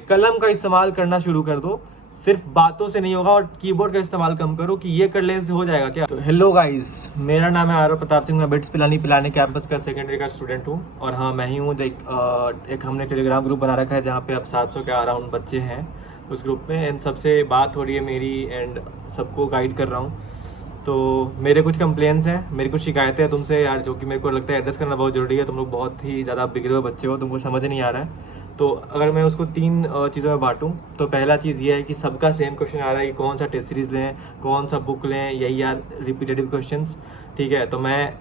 कलम का इस्तेमाल करना शुरू कर दो, सिर्फ बातों से नहीं होगा, और कीबोर्ड का इस्तेमाल कम करो कि ये कर लेने से हो जाएगा क्या। तो हेलो गाइस, मेरा नाम है आरव प्रताप सिंह, मैं बिट्स पिलानी कैंपस का सेकेंडरी का स्टूडेंट हूँ। और हाँ, मैं ही हूँ। एक हमने टेलीग्राम ग्रुप बना रखा है जहाँ पे अब 700 के अराउंड बच्चे हैं उस ग्रुप में, एंड सबसे बात हो रही है मेरी, एंड सबको गाइड कर रहा हूँ। तो मेरे कुछ कंप्लेंट्स हैं, मेरी कुछ शिकायतें हैं तुमसे यार, जो कि मेरे को लगता है एड्रेस करना बहुत ज़रूरी है। तुम लोग बहुत ही ज़्यादा बिगड़े हुए बच्चे हो, तुमको समझ नहीं आ रहा है। तो अगर मैं उसको 3 चीज़ों में बांटूं, तो पहला चीज़ ये है कि सबका सेम क्वेश्चन आ रहा है कि कौन सा टेस्ट सीरीज़ लें, कौन सा बुक लें, यही यार रिपीटेटिव क्वेश्चंस। ठीक है, तो मैं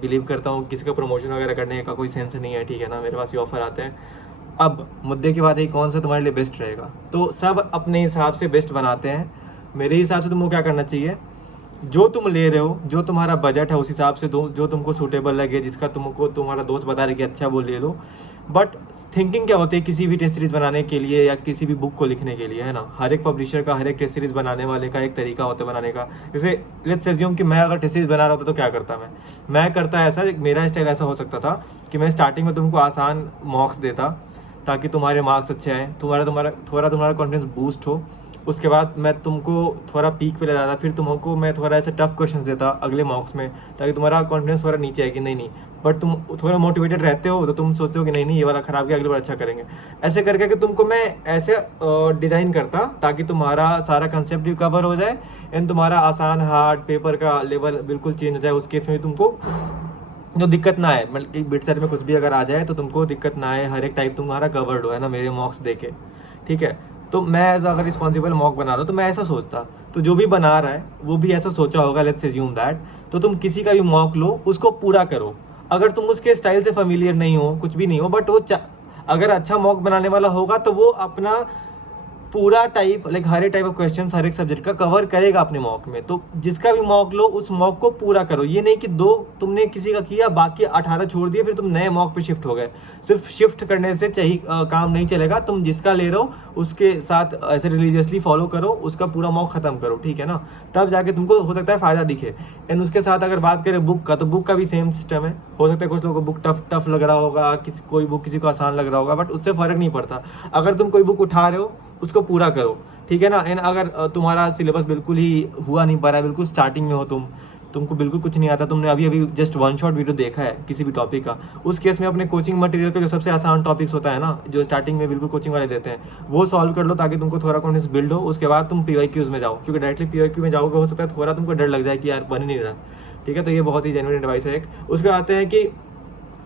बिलीव करता हूँ किसी का प्रमोशन वगैरह करने का कोई सेंस नहीं है, ठीक है ना। मेरे पास ये ऑफर आते हैं। अब मुद्दे की बात है कि कौन सा तुम्हारे लिए बेस्ट रहेगा, तो सब अपने हिसाब से बेस्ट बनाते हैं। मेरे हिसाब से तुमको क्या करना चाहिए, जो तुम ले रहे हो, जो तुम्हारा बजट है उस हिसाब से दो, जो तुमको सूटेबल लगे, जिसका तुमको तुम्हारा दोस्त बता रहे कि अच्छा वो ले लो। बट थिंकिंग क्या होती है किसी भी टेस्ट सीरीज़ बनाने के लिए या किसी भी बुक को लिखने के लिए, है ना। हर एक पब्लिशर का, हर एक टेस्ट सीरीज़ बनाने वाले का एक तरीका होता है बनाने का। जैसे लेट्स अज्यूम कि मैं अगर टेस्ट सीरीज़ बना रहा होता तो क्या करता मैं करता ऐसा, मेरा स्टाइल ऐसा हो सकता था कि मैं स्टार्टिंग में तुमको आसान मॉक्स देता ताकि तुम्हारे मार्क्स अच्छे आए, तुम्हारा कॉन्फिडेंस बूस्ट हो। उसके बाद मैं तुमको थोड़ा पीक पे ले जाता, फिर तुमको मैं थोड़ा ऐसे टफ क्वेश्चंस देता अगले मॉक्स में, ताकि तुम्हारा कॉन्फिडेंस थोड़ा नीचे है कि नहीं। बट तुम थोड़ा मोटिवेटेड रहते हो तो तुम सोचते हो कि नहीं ये वाला ख़राब गया, अगली बार अच्छा करेंगे। ऐसे करके कि तुमको मैं ऐसे डिज़ाइन करता ताकि तुम्हारा सारा कंसेप्ट भी कवर हो जाए, एंड तुम्हारा आसान हार्ड पेपर का लेवल बिल्कुल चेंज हो जाए। उस केस में तुमको जो दिक्कत ना आए, मतलब कि बिट सेट में कुछ भी अगर आ जाए तो तुमको दिक्कत ना आए, हर एक टाइप तुम्हारा कवर्ड हो, है ना, मेरे मॉक्स देके। ठीक है, तो मैं एज अगर रिस्पॉन्सिबल मॉक बना रहा हूँ तो मैं ऐसा सोचता, तो जो भी बना रहा है वो भी ऐसा सोचा होगा, लेट्स अज्यूम दैट। तो तुम किसी का भी मॉक लो, उसको पूरा करो। अगर तुम उसके स्टाइल से फेमिलियर नहीं हो, कुछ भी नहीं हो, बट वो अगर अच्छा मॉक बनाने वाला होगा तो वो अपना पूरा टाइप हर एक टाइप ऑफ क्वेश्चन हर एक सब्जेक्ट का कवर करेगा अपने मॉक में। तो जिसका भी मॉक लो उस मॉक को पूरा करो। ये नहीं कि 2 तुमने किसी का किया, बाकी 18 छोड़ दिए, फिर तुम नए मॉक पे शिफ्ट हो गए। सिर्फ शिफ्ट करने से काम नहीं चलेगा। तुम जिसका ले रहे हो उसके साथ ऐसे रिलीजियसली फॉलो करो, उसका पूरा मॉक खत्म करो, ठीक है ना। तब जाके तुमको हो सकता है फ़ायदा दिखे। एंड उसके साथ अगर बात करें बुक का, तो बुक का भी सेम सिस्टम है। हो सकता है कुछ लोगों को बुक टफ लग रहा होगा, कोई बुक किसी को आसान लग रहा होगा, बट उससे फ़र्क नहीं पड़ता। अगर तुम कोई बुक उठा रहे हो उसको पूरा करो, ठीक है ना। एंड अगर तुम्हारा सिलेबस बिल्कुल ही हुआ नहीं पा रहा है, बिल्कुल स्टार्टिंग में हो तुमको बिल्कुल कुछ नहीं आता, तुमने अभी जस्ट 1 शॉट वीडियो देखा है किसी भी टॉपिक का, उस केस में अपने कोचिंग मटेरियल का जो सबसे आसान टॉपिक्स होता है ना, जो स्टार्टिंग में बिल्कुल कोचिंग वाले देते हैं, वो सॉल्व कर लो ताकि तुमको थोड़ा कॉन्फिडेंस बिल्ड हो। उसके बाद तुम PYQs में जाओ, क्योंकि डायरेक्टली PYQ में जाओगे हो सकता है थोड़ा तुमको डर लग जाए कि यार बन नहीं रहा, ठीक है। तो ये बहुत ही जेन्युइन एडवाइस है एक। उसके आते हैं कि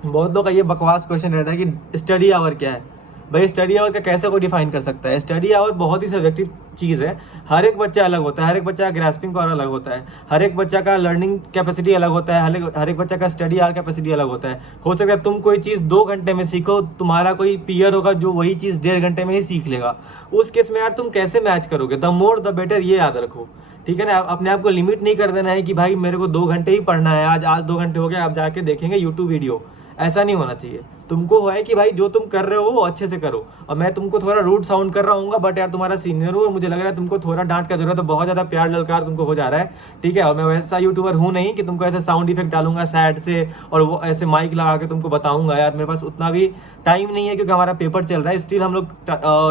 बहुत लोग का ये बकवास क्वेश्चन रहता है कि स्टडी आवर क्या है। भाई स्टडी आवर का कैसे कोई डिफाइन कर सकता है। स्टडी आवर बहुत ही सब्जेक्टिव चीज़ है। हर एक बच्चा अलग होता है, हर एक बच्चा का ग्रास्पिंग पावर अलग होता है, हर एक बच्चा का लर्निंग कैपेसिटी अलग होता है, हर एक बच्चा का स्टडी आवर कैपेसिटी अलग होता है। हो सकता है तुम कोई चीज़ 2 घंटे में सीखो, तुम्हारा कोई पीयर होगा जो वही चीज़ 1.5 घंटे में ही सीख लेगा। उस केस में यार तुम कैसे मैच करोगे। द मोर द बेटर, ये याद रखो, ठीक है ना। अपने आप को लिमिट नहीं कर देना है कि भाई मेरे को 2 घंटे ही पढ़ना है, आज 2 घंटे हो गए, आप जाके देखेंगे यूट्यूब वीडियो। ऐसा नहीं होना चाहिए। तुमको है कि भाई जो तुम कर रहे हो वो अच्छे से करो। और मैं तुमको थोड़ा रूड साउंड कर रहा हूँ, बट यार तुम्हारा सीनियर हो और मुझे लग रहा है तुमको थोड़ा डांट का जरूरत है, बहुत ज़्यादा प्यार ललकार तुमको हो जा रहा है, ठीक है। और मैं वैसा यूट्यूबर हूँ नहीं कि तुमको ऐसे साउंड इफेक्ट डालूंगा सैड से और वो ऐसे माइक लगा के तुमको बताऊंगा। यार मेरे पास उतना भी टाइम नहीं है, क्योंकि हमारा पेपर चल रहा है। स्टिल हम लोग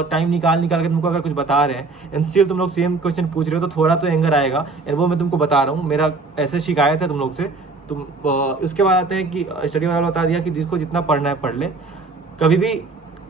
टाइम निकाल के तुमको अगर कुछ बता रहे हैं एंड स्टिल तुम लोग सेम क्वेश्चन पूछ रहे हो, तो थोड़ा तो एंगर आएगा। एंड वो मैं तुमको बता रहा हूँ, मेरा ऐसे शिकायत है तुम लोग से। उसके बाद आते हैं कि स्टडी वाला बता दिया कि जिसको जितना पढ़ना है पढ़ ले, कभी भी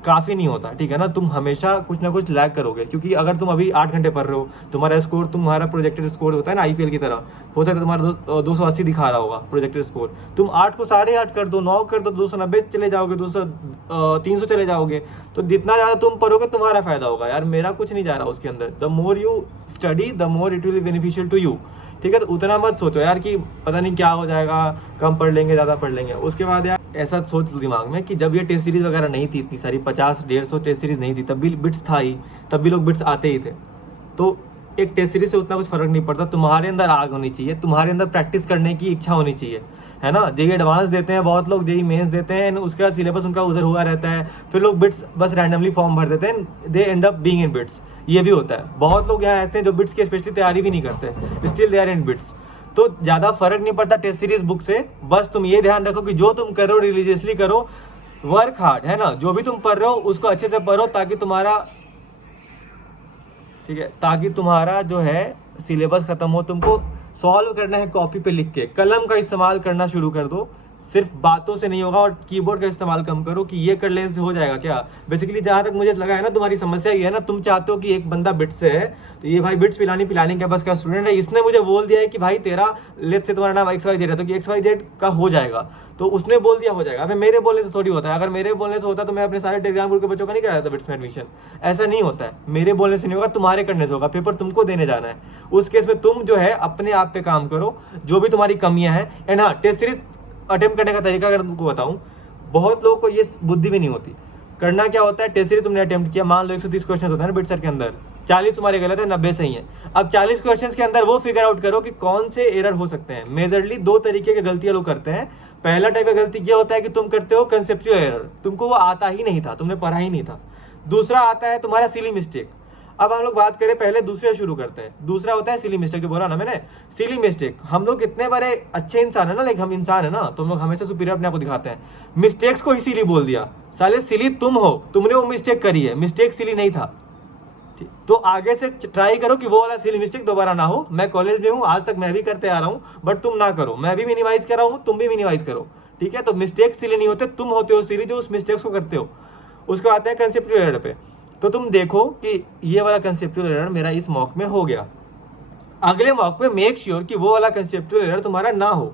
काफ़ी नहीं होता, ठीक है ना। तुम हमेशा कुछ ना कुछ लैग करोगे, क्योंकि अगर तुम अभी 8 घंटे पढ़ रहे हो, तुम्हारा प्रोजेक्टेड स्कोर होता है ना IPL की तरह, हो सकता है तुम्हारा 280 दिखा रहा होगा प्रोजेक्टेड स्कोर। तुम 8 को 8.5 कर दो, 9 कर दो, 290 चले जाओगे, 300 चले जाओगे। तो जितना ज़्यादा तुम पढ़ोगे तुम्हारा फायदा होगा। यार मेरा कुछ नहीं जा रहा उसके अंदर। The more you study the more it will be beneficial to you, ठीक है। तो उतना मत सोचो यार कि पता नहीं क्या हो जाएगा, कम पढ़ लेंगे ज़्यादा पढ़ लेंगे। उसके बाद यार ऐसा सोच लो दिमाग में कि जब ये टेस्ट सीरीज़ वगैरह नहीं थी इतनी सारी, 50-150 टेस्ट सीरीज़ नहीं थी, तब भी बिट्स था ही, तब भी लोग बिट्स आते ही थे। तो एक टेस्ट सीरीज से उतना कुछ फर्क नहीं पड़ता। तुम्हारे अंदर आग होनी चाहिए, तुम्हारे अंदर प्रैक्टिस करने की इच्छा होनी चाहिए, है ना। जेई एडवांस देते हैं बहुत लोग, जेई मेंस देते हैं, उसका सिलेबस उनका उधर हुआ रहता है, फिर लोग बिट्स बस रैंडमली फॉर्म भर देते हैं, they end up being in bits. ये भी होता है। बहुत लोग यहाँ ऐसे हैं जो बिट्स की स्पेशली तैयारी भी नहीं करते, still they are in bits. तो ज़्यादा फर्क नहीं पड़ता टेस्ट सीरीज बुक से। बस तुम ये ध्यान रखो कि जो तुम करो रिलीजियसली करो, वर्क हार्ड, है ना, जो भी तुम पढ़ रहे हो उसको अच्छे से पढ़ो ताकि तुम्हारा, ठीक है, ताकि तुम्हारा जो है सिलेबस खत्म हो। तुमको सॉल्व करना है कॉपी पे लिख के, कलम का इस्तेमाल करना शुरू कर दो, सिर्फ बातों से नहीं होगा, और कीबोर्ड का इस्तेमाल कम करो कि ये कर लेने से हो जाएगा क्या। बेसिकली जहाँ तक मुझे लगा है ना, तुम्हारी समस्या ये है ना, तुम चाहते हो कि एक बंदा बिट्स से है, तो ये भाई बिट्स पिलानी कैंपस का स्टूडेंट है, इसने मुझे बोल दिया है कि भाई तेरा, लेट्स से तुम्हारा नाम XYZ है, तो कि XYZ का हो जाएगा, तो उसने बोल दिया हो जाएगा। अबे मेरे बोलने से थोड़ी होता है, अगर मेरे बोलने से होता तो मैं अपने सारे टेलीग्राम ग्रुप के बच्चों का नहीं कराया था बिट्स में एडमिशन। ऐसा नहीं होता है, मेरे बोलने से नहीं होगा, तुम्हारे करने से होगा, पेपर तुमको देने जाना है। उस केस में तुम जो है अपने आप पे काम करो, जो भी तुम्हारी कमियां हैं। एंड हाँ, टेस्ट सीरीज अटेम्प्ट करने का तरीका अगर तुमको बताऊं, बहुत लोगों को ये बुद्धि भी नहीं होती। करना क्या होता है, टेस्ट सीरीज तुमने अटेम्प्ट किया, मान लो 130 क्वेश्चन होता है ना बिट्सर के अंदर, 40 तुम्हारे गलत है, 90 सही है। अब 40 क्वेश्चन के अंदर वो फिगर आउट करो कि कौन से एरर हो सकते हैं। मेजरली 2 तरीके की गलतियां लोग करते हैं। पहला टाइप का गलती क्या होता है कि तुम करते हो कंसेप्चुअल एरर, तुमको वो आता ही नहीं था, तुमने पढ़ा ही नहीं था। दूसरा आता है तुम्हारा सिली मिस्टेक। अब हम लोग बात करें, पहले दूसरे शुरू करते हैं। दूसरा होता है सिली मिस्टेक, जो बोला ना मैंने, सिली मिस्टेक। हम लोग इतने बड़े अच्छे इंसान है ना, लाइक हम इंसान है ना, तो हम लोग हमेशा सुपीरियर अपने आप को दिखाते हैं। मिस्टेक्स को ही सिली बोल दिया, साले सिली तुम हो, तुमने वो मिस्टेक करी है, मिस्टेक सिली नहीं था। तो आगे से ट्राई करो कि वो वाला सिली मिस्टेक दोबारा ना हो। मैं कॉलेज में हूँ, आज तक मैं भी करते आ रहा हूँ, बट तुम ना करो। मैं भी मिनिमाइज कर रहा हूँ, तुम भी मिनिमाइज करो, ठीक है। तो मिस्टेक सिली नहीं होते, तुम होते हो सिली जो उस मिस्टेक्स को करते हो। उसको आते हैं कंसेप्चुअल एरर पे। तो तुम देखो कि ये वाला कंसेप्चुअल एरर मेरा इस मॉक में हो गया, अगले मॉक में मेक श्योर कि वो वाला कंसेप्चुअल एरर तुम्हारा ना हो।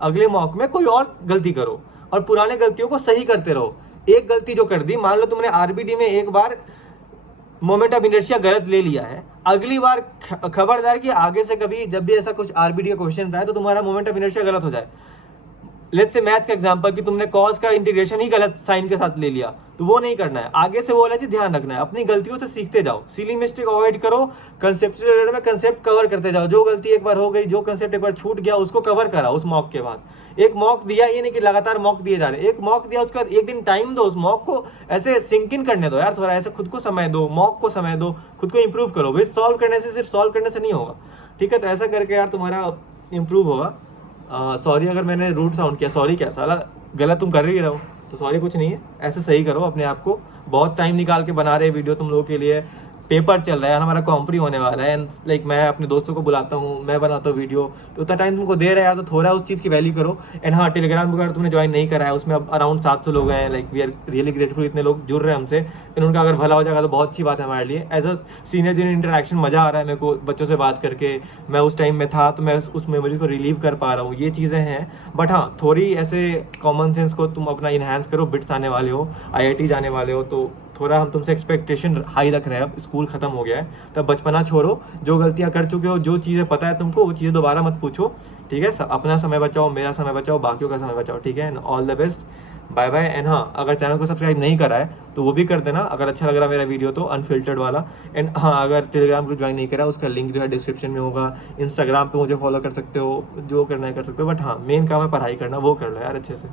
अगले मॉक में कोई और गलती करो और पुराने गलतियों को सही करते रहो। एक गलती जो कर दी, मान लो तुमने आरबीडी में एक बार मोमेंट ऑफ इनर्शिया गलत ले लिया है, अगली बार खबरदार कि आगे से कभी जब भी ऐसा कुछ आरबीडी का क्वेश्चन आए तो तुम्हारा मोमेंट ऑफ इनर्शिया गलत हो जाए। लेट्स से मैथ का एग्जांपल कि तुमने कॉस का इंटीग्रेशन ही गलत साइन के साथ ले लिया, तो वो नहीं करना है। आगे से वो वाला चीज ध्यान रखना है, अपनी गलतियों से सीखते जाओ, सिली मिस्टेक अवॉइड करो, कंसेप्चुअल एरर में कंसेप्ट कवर करते जाओ। जो गलती एक बार हो गई, जो कंसेप्ट एक बार छूट गया, उसको कवर करा उस मॉक के बाद। एक मॉक दिया, ये नहीं कि लगातार मॉक दिए जा रहे, एक मॉक दिया उसके बाद एक दिन टाइम दो, उस मॉक को ऐसे सिंक इन करने दो यार, थोड़ा ऐसे खुद को समय दो, मॉक को समय दो, खुद को इंप्रूव करो। भाई सॉल्व करने से, सिर्फ सॉल्व करने से नहीं होगा, ठीक है। तो ऐसा करके यार तुम्हारा इंप्रूव होगा। सॉरी अगर मैंने रूड साउंड किया, सॉरी क्या साला, गलत तुम कर ही रहो, तो सॉरी कुछ नहीं है, ऐसे सही करो अपने आप को। बहुत टाइम निकाल के बना रहे वीडियो तुम लोगों के लिए, पेपर चल रहा है, हमारा कॉम्प्री होने वाला है, एंड लाइक मैं अपने दोस्तों को बुलाता हूँ, मैं बनाता हूँ वीडियो, तो उतना टाइम तुमको दे रहा है यार, तो थोड़ा उस चीज़ की वैल्यू करो। एंड हाँ, टेलीग्राम अगर तुमने ज्वाइन नहीं करा है, उसमें अब अराउंड 700 लोग हैं, like we are really grateful, इतने लोग जुड़ रहे हैं हमसे। इन उनका अगर भला हो जाएगा तो बहुत अच्छी बात है हमारे लिए। As a senior junior interaction मज़ा आ रहा है मेरे को बच्चों से बात करके। मैं उस टाइम में था तो मैं उस मेमोरी को रिलीव कर पा रहा हूँ, ये चीज़ें हैं। बट हाँ, थोड़ी ऐसे कॉमन सेंस को तुम अपना इन्हांस करो। बिट्स आने वाले हो, IIT जाने वाले हो, तो थोड़ा हम तुमसे एक्सपेक्टेशन हाई रख रहे हैं। अब स्कूल खत्म हो गया है, तब बचपना छोड़ो, जो गलतियां कर चुके हो, जो चीज़ें पता है तुमको, वो चीज़ें दोबारा मत पूछो, ठीक है। अपना समय बचाओ, मेरा समय बचाओ, बाकियों का समय बचाओ, ठीक है। All the best, bye bye. And हाँ, अगर चैनल को सब्सक्राइब नहीं करा है तो वो भी कर देना, अगर अच्छा लग रहा मेरा वीडियो तो, अनफिल्टर्ड वाला। एंड हाँ, अगर टेलीग्राम ग्रुप ज्वाइन नहीं करा, उसका लिंक जो है डिस्क्रिप्शन में होगा। इंस्टाग्राम पे मुझे फॉलो कर सकते हो, जो करना है कर सकते हो। बट हाँ, मेन काम है पढ़ाई करना, वो कर लो यार अच्छे से।